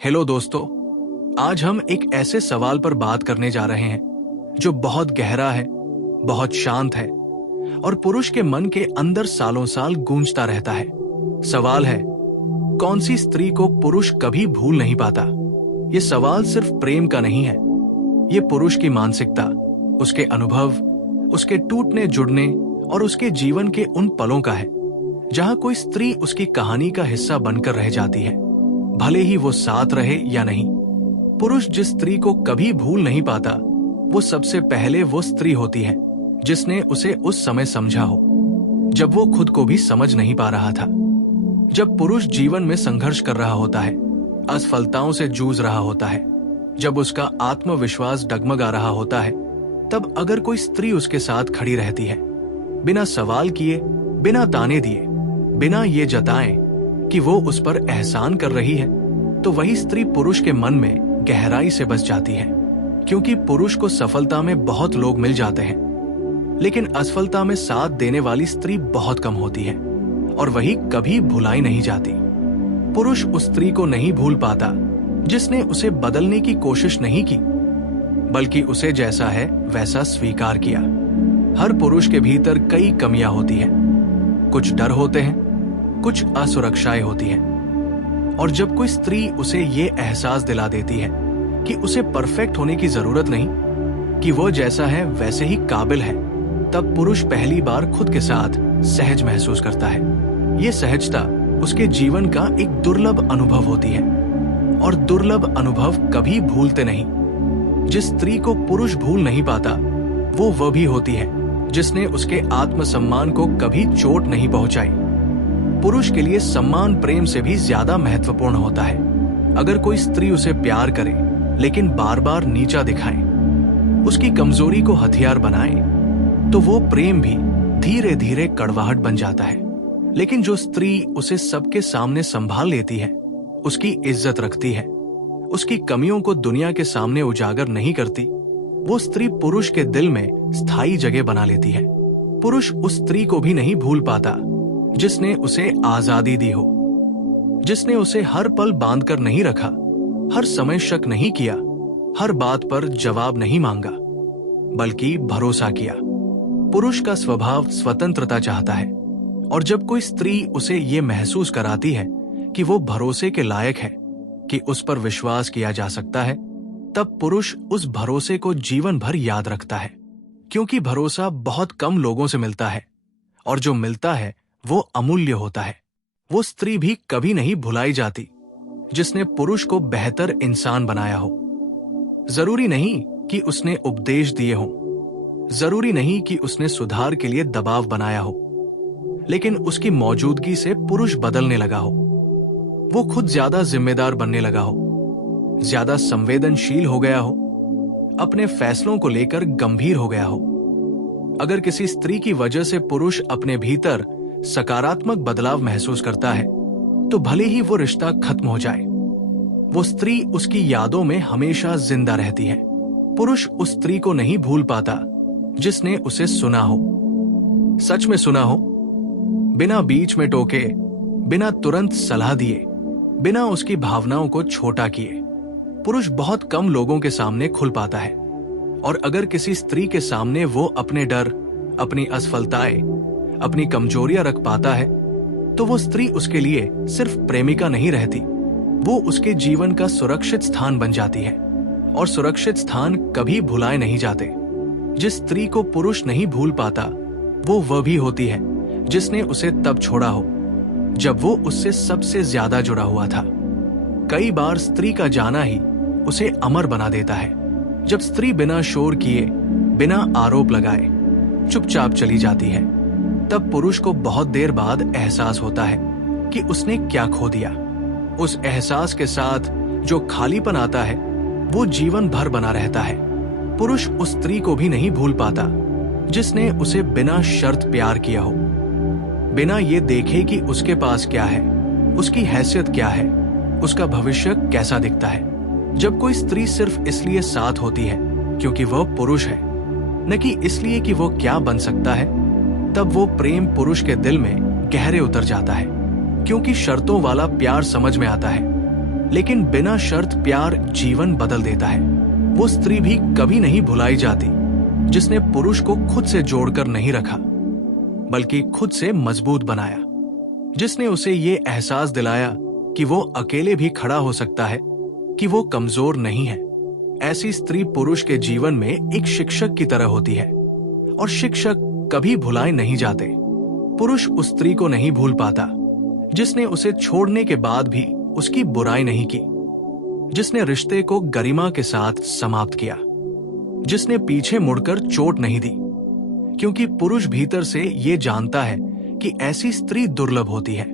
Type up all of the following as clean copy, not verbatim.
Hello दोस्तों, आज हम एक ऐसे सवाल पर बात करने जा रहे हैं जो बहुत गहरा है, बहुत शांत है और पुरुष के मन के अंदर सालों साल गूंजता रहता है। सवाल है, कौन सी स्त्री को पुरुष कभी भूल नहीं पाता? ये सवाल सिर्फ प्रेम का नहीं है, ये पुरुष की मानसिकता, उसके अनुभव, उसके टूटने जुड़ने और उसके जीवन के उन पलों का है जहां कोई स्त्री उसकी कहानी का हिस्सा बनकर रह जाती है, भले ही वो साथ रहे या नहीं। पुरुष जिस स्त्री को कभी भूल नहीं पाता, वो सबसे पहले वो स्त्री होती है जिसने उसे उस समय समझा हो जब वो खुद को भी समझ नहीं पा रहा था। जब पुरुष जीवन में संघर्ष कर रहा होता है, असफलताओं से जूझ रहा होता है, जब उसका आत्मविश्वास डगमगा रहा होता है, तब अगर कोई स्त्री उसके साथ खड़ी रहती है, बिना सवाल किए, बिना ताने दिए, बिना ये जताएं कि वो उस पर एहसान कर रही है, तो वही स्त्री पुरुष के मन में गहराई से बस जाती है। क्योंकि पुरुष को सफलता में बहुत लोग मिल जाते हैं, लेकिन असफलता में साथ देने वाली स्त्री बहुत कम होती है और वही कभी भुलाई नहीं जाती। पुरुष उस स्त्री को नहीं भूल पाता जिसने उसे बदलने की कोशिश नहीं की, बल्कि उसे जैसा है वैसा स्वीकार किया। हर पुरुष के भीतर कई कमियां होती हैं, कुछ डर होते हैं, कुछ असुरक्षाएं होती हैं, और जब कोई स्त्री उसे ये एहसास दिला देती है कि उसे परफेक्ट होने की जरूरत नहीं, कि वो जैसा है वैसे ही काबिल है, तब पुरुष पहली बार खुद के साथ सहज महसूस करता है। ये सहजता उसके जीवन का एक दुर्लभ अनुभव होती है, और दुर्लभ अनुभव कभी भूलते नहीं। जिस स्त्री को पुरुष भूल नहीं पाता, वो भी होती है जिसने उसके आत्मसम्मान को कभी चोट नहीं पहुंचाई। पुरुष के लिए सम्मान प्रेम से भी ज्यादा महत्वपूर्ण होता है। अगर कोई स्त्री उसे प्यार करे लेकिन बार बार नीचा दिखाए, उसकी कमजोरी को हथियार बनाए, तो वो प्रेम भी धीरे धीरे कड़वाहट बन जाता है। लेकिन जो स्त्री उसे सबके सामने संभाल लेती है, उसकी इज्जत रखती है, उसकी कमियों को दुनिया के सामने उजागर नहीं करती, वो स्त्री पुरुष के दिल में स्थायी जगह बना लेती है। पुरुष उस स्त्री को भी नहीं भूल पाता जिसने उसे आजादी दी हो, जिसने उसे हर पल बांध कर नहीं रखा, हर समय शक नहीं किया, हर बात पर जवाब नहीं मांगा, बल्कि भरोसा किया। पुरुष का स्वभाव स्वतंत्रता चाहता है, और जब कोई स्त्री उसे ये महसूस कराती है कि वो भरोसे के लायक है, कि उस पर विश्वास किया जा सकता है, तब पुरुष उस भरोसे को जीवन भर याद रखता है। क्योंकि भरोसा बहुत कम लोगों से मिलता है, और जो मिलता है वो अमूल्य होता है। वो स्त्री भी कभी नहीं भुलाई जाती जिसने पुरुष को बेहतर इंसान बनाया हो। जरूरी नहीं कि उसने उपदेश दिए हों, जरूरी नहीं कि उसने सुधार के लिए दबाव बनाया हो, लेकिन उसकी मौजूदगी से पुरुष बदलने लगा हो। वो खुद ज्यादा जिम्मेदार बनने लगा हो, ज्यादा संवेदनशील हो गया हो, अपने फैसलों को लेकर गंभीर हो गया हो। अगर किसी स्त्री की वजह से पुरुष अपने भीतर सकारात्मक बदलाव महसूस करता है, तो भले ही वो रिश्ता खत्म हो जाए, वो स्त्री उसकी यादों में हमेशा जिंदा रहती है। पुरुष उस स्त्री को नहीं भूल पाता जिसने उसे सुना हो, सच में सुना हो, बिना बीच में टोके, बिना तुरंत सलाह दिए, बिना उसकी भावनाओं को छोटा किए। पुरुष बहुत कम लोगों के सामने खुल पाता है, और अगर किसी स्त्री के सामने वो अपने डर, अपनी असफलताएं, अपनी कमजोरियां रख पाता है, तो वो स्त्री उसके लिए सिर्फ प्रेमिका नहीं रहती, वो उसके जीवन का सुरक्षित स्थान बन जाती है। और सुरक्षित स्थान कभी भुलाए नहीं जाते। जिस स्त्री को पुरुष नहीं भूल पाता, वो भी होती है जिसने उसे तब छोड़ा हो जब वो उससे सबसे ज्यादा जुड़ा हुआ था। कई बार स्त्री का जाना ही उसे अमर बना देता है। जब स्त्री बिना शोर किए, बिना आरोप लगाए चुपचाप चली जाती है, तब पुरुष को बहुत देर बाद एहसास होता है कि उसने क्या खो दिया। उस एहसास के साथ जो खालीपन आता है, वो जीवन भर बना रहता है। पुरुष उस स्त्री को भी नहीं भूल पाता जिसने उसे बिना शर्त प्यार किया हो, बिना ये देखे कि उसके पास क्या है, उसकी हैसियत क्या है, उसका भविष्य कैसा दिखता है। जब कोई स्त्री सिर्फ इसलिए साथ होती है क्योंकि वह पुरुष है, न कि इसलिए कि वो क्या बन सकता है, तब वो प्रेम पुरुष के दिल में गहरे उतर जाता है। क्योंकि शर्तों वाला प्यार समझ में आता है, लेकिन बिना शर्त प्यार जीवन बदल देता है। वो स्त्री भी कभी नहीं भुलाई जाती जिसने पुरुष को खुद से जोड़कर नहीं रखा, बल्कि खुद से मजबूत बनाया, जिसने उसे ये एहसास दिलाया कि वो अकेले भी खड़ा हो सकता है, कि वो कमजोर नहीं है। ऐसी स्त्री पुरुष के जीवन में एक शिक्षक की तरह होती है, और शिक्षक कभी भुलाए नहीं जाते। पुरुष उस स्त्री को नहीं भूल पाता जिसने उसे छोड़ने के बाद भी उसकी बुराई नहीं की, जिसने रिश्ते को गरिमा के साथ समाप्त किया, जिसने पीछे मुड़कर चोट नहीं दी, क्योंकि पुरुष भीतर से ये जानता है कि ऐसी स्त्री दुर्लभ होती है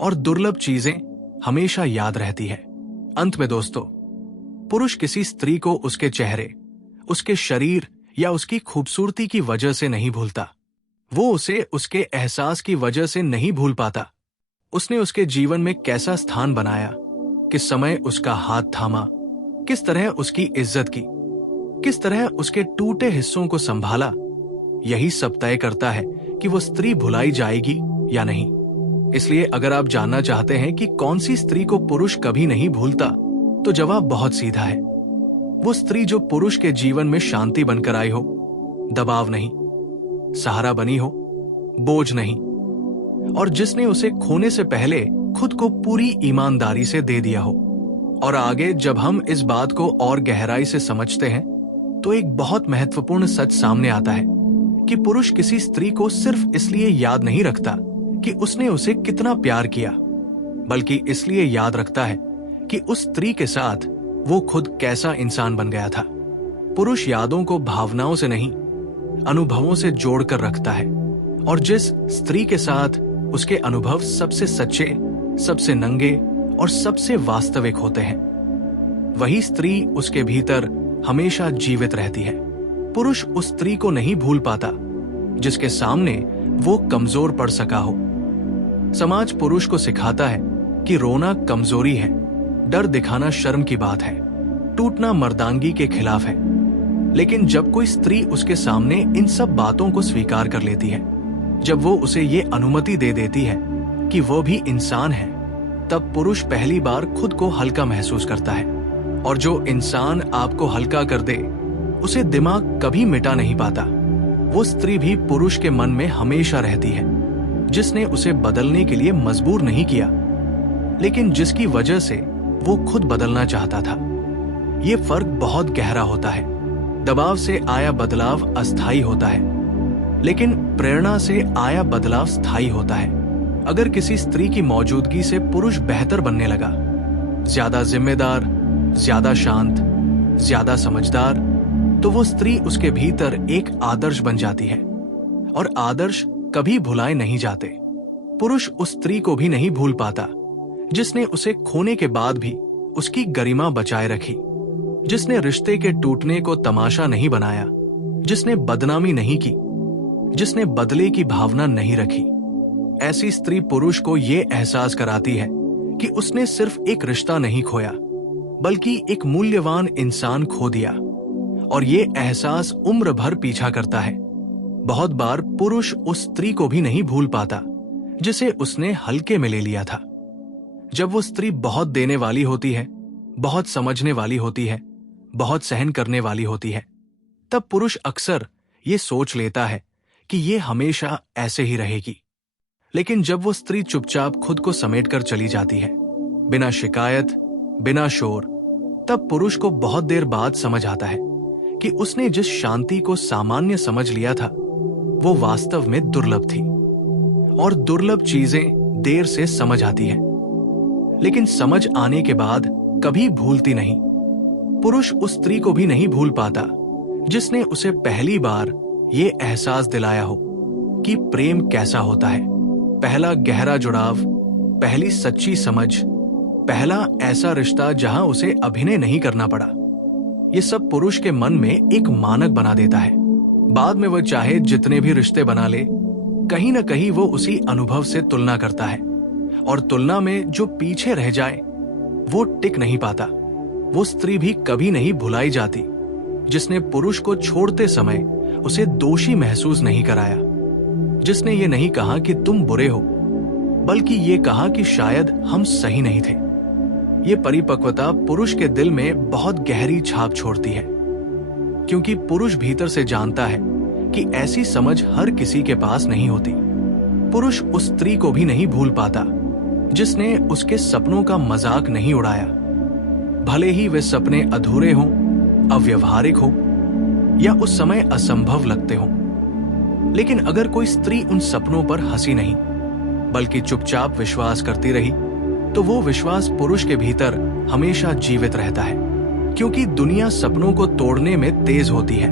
और दुर्लभ चीजें हमेशा याद रहती है। अंत में दोस्तों, पुरुष किसी स्त्री को उसके चेहरे, उसके शरीर या उसकी खूबसूरती की वजह से नहीं भूलता। वो उसे उसके एहसास की वजह से नहीं भूल पाता। उसने उसके जीवन में कैसा स्थान बनाया, किस समय उसका हाथ थामा, किस तरह उसकी इज्जत की, किस तरह उसके टूटे हिस्सों को संभाला, यही सब तय करता है कि वो स्त्री भुलाई जाएगी या नहीं। इसलिए अगर आप जानना चाहते हैं कि कौन सी स्त्री को पुरुष कभी नहीं भूलता, तो जवाब बहुत सीधा है। वो स्त्री जो पुरुष के जीवन में शांति बनकर आई हो, दबाव नहीं, सहारा बनी हो, बोझ नहीं, और जिसने उसे खोने से पहले खुद को पूरी ईमानदारी से दे दिया हो। और आगे जब हम इस बात को और गहराई से समझते हैं तो एक बहुत महत्वपूर्ण सच सामने आता है कि पुरुष किसी स्त्री को सिर्फ इसलिए याद नहीं रखता कि उसने उसे कितना प्यार किया, बल्कि इसलिए याद रखता है कि उस स्त्री के साथ वो खुद कैसा इंसान बन गया था। पुरुष यादों को भावनाओं से नहीं, अनुभवों से जोड़कर रखता है, और जिस स्त्री के साथ उसके अनुभव सबसे सच्चे, सबसे नंगे और सबसे वास्तविक होते हैं, वही स्त्री उसके भीतर हमेशा जीवित रहती है। पुरुष उस स्त्री को नहीं भूल पाता जिसके सामने वो कमजोर पड़ सका हो। समाज पुरुष को सिखाता है कि रोना कमजोरी है, डर दिखाना शर्म की बात है, टूटना मर्दांगी के खिलाफ है। लेकिन जब कोई स्त्री उसके सामने इन सब बातों को स्वीकार कर लेती है, जब वो उसे ये अनुमति दे देती है कि वो भी इंसान है, तब पुरुष पहली बार खुद को हल्का महसूस करता है। और जो इंसान आपको हल्का कर दे, उसे दिमाग कभी मिटा नहीं पाता। वो स्त्री भी पुरुष के मन में हमेशा रहती है, जिसने उसे बदलने के लिए मजबूर नहीं किया, लेकिन जिसकी वजह से वो खुद बदलना चाहता था। ये फर्क बहुत गहरा होता है। दबाव से आया बदलाव अस्थायी होता है, लेकिन प्रेरणा से आया बदलाव स्थायी होता है। अगर किसी स्त्री की मौजूदगी से पुरुष बेहतर बनने लगा, ज्यादा जिम्मेदार, ज्यादा शांत, ज्यादा समझदार, तो वो स्त्री उसके भीतर एक आदर्श बन जाती है, और आदर्श कभी भुलाए नहीं जाते। पुरुष उस स्त्री को भी नहीं भूल पाता जिसने उसे खोने के बाद भी उसकी गरिमा बचाए रखी, जिसने रिश्ते के टूटने को तमाशा नहीं बनाया, जिसने बदनामी नहीं की, जिसने बदले की भावना नहीं रखी। ऐसी स्त्री पुरुष को ये एहसास कराती है कि उसने सिर्फ एक रिश्ता नहीं खोया, बल्कि एक मूल्यवान इंसान खो दिया, और ये एहसास उम्र भर पीछा करता है। बहुत बार पुरुष उस स्त्री को भी नहीं भूल पाता जिसे उसने हल्के में ले लिया था। जब वो स्त्री बहुत देने वाली होती है, बहुत समझने वाली होती है, बहुत सहन करने वाली होती है, तब पुरुष अक्सर ये सोच लेता है कि ये हमेशा ऐसे ही रहेगी। लेकिन जब वो स्त्री चुपचाप खुद को समेटकर चली जाती है, बिना शिकायत, बिना शोर, तब पुरुष को बहुत देर बाद समझ आता है कि उसने जिस शांति को सामान्य समझ लिया था, वो वास्तव में दुर्लभ थी। और दुर्लभ चीजें देर से समझ आती हैं, लेकिन समझ आने के बाद कभी भूलती नहीं। पुरुष उस स्त्री को भी नहीं भूल पाता जिसने उसे पहली बार ये एहसास दिलाया हो कि प्रेम कैसा होता है। पहला गहरा जुड़ाव, पहली सच्ची समझ, पहला ऐसा रिश्ता जहां उसे अभिनय नहीं करना पड़ा। ये सब पुरुष के मन में एक मानक बना देता है। बाद में वह चाहे जितने भी रिश्ते बना ले, कहीं न कहीं वो उसी अनुभव से तुलना करता है, और तुलना में जो पीछे रह जाए वो टिक नहीं पाता। वो स्त्री भी कभी नहीं भुलाई जाती जिसने पुरुष को छोड़ते समय उसे दोषी महसूस नहीं कराया, जिसने ये नहीं कहा कि तुम बुरे हो, बल्कि ये कहा कि शायद हम सही नहीं थे। ये परिपक्वता पुरुष के दिल में बहुत गहरी छाप छोड़ती है, क्योंकि पुरुष भीतर से जानता है कि ऐसी समझ हर किसी के पास नहीं होती। पुरुष उस स्त्री को भी नहीं भूल पाता जिसने उसके सपनों का मजाक नहीं उड़ाया, भले ही वे सपने अधूरे हों, अव्यवहारिक हों या उस समय असंभव लगते हों। लेकिन अगर कोई स्त्री उन सपनों पर हंसी नहीं, बल्कि चुपचाप विश्वास करती रही, तो वो विश्वास पुरुष के भीतर हमेशा जीवित रहता है, क्योंकि दुनिया सपनों को तोड़ने में तेज होती है,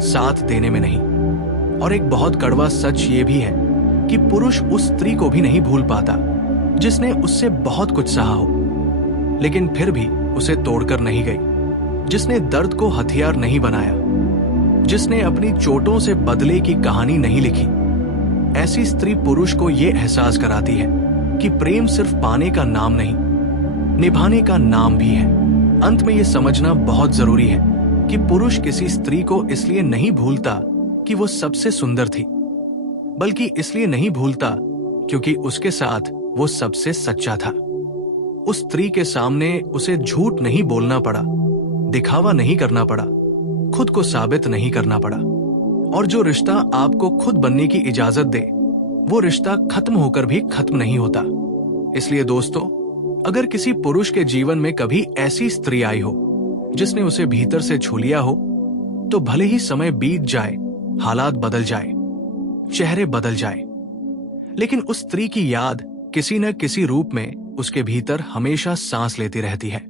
साथ देने में नहीं। और एक बहुत कड़वा सच ये भी है कि पुरुष उस स्त्री को भी नहीं भूल पाता जिसने उससे बहुत कुछ सहा हो, लेकिन फिर भी उसे तोड़कर नहीं गई, जिसने दर्द को हथियार नहीं बनाया, जिसने अपनी चोटों से बदले की कहानी नहीं लिखी। ऐसी स्त्री पुरुष को यह एहसास कराती है कि प्रेम सिर्फ पाने का नाम नहीं, निभाने का नाम भी है। अंत में यह समझना बहुत जरूरी है कि पुरुष किसी स्त्री को इसलिए नहीं भूलता कि वो सबसे सुंदर थी, बल्कि इसलिए नहीं भूलता क्योंकि उसके साथ वो सबसे सच्चा था। उस स्त्री के सामने उसे झूठ नहीं बोलना पड़ा, दिखावा नहीं करना पड़ा, खुद को साबित नहीं करना पड़ा। और जो रिश्ता आपको खुद बनने की इजाजत दे, वो रिश्ता खत्म होकर भी खत्म नहीं होता। इसलिए दोस्तों, अगर किसी पुरुष के जीवन में कभी ऐसी स्त्री आई हो जिसने उसे भीतर से छू लिया हो, तो भले ही समय बीत जाए, हालात बदल जाए, चेहरे बदल जाए, लेकिन उस स्त्री की याद किसी न किसी रूप में उसके भीतर हमेशा सांस लेती रहती है।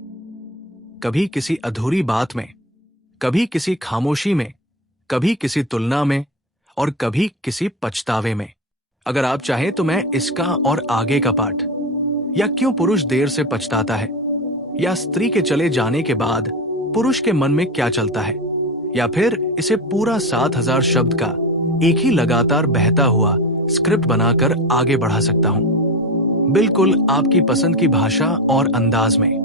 कभी किसी अधूरी बात में, कभी किसी खामोशी में, कभी किसी तुलना में और कभी किसी पछतावे में। अगर आप चाहें तो मैं इसका और आगे का पार्ट, या क्यों पुरुष देर से पछताता है, या स्त्री के चले जाने के बाद पुरुष के मन में क्या चलता है, या फिर इसे पूरा 7000 शब्द का एक ही लगातार बहता हुआ स्क्रिप्ट बनाकर आगे बढ़ा सकता हूं, बिल्कुल आपकी पसंद की भाषा और अंदाज में।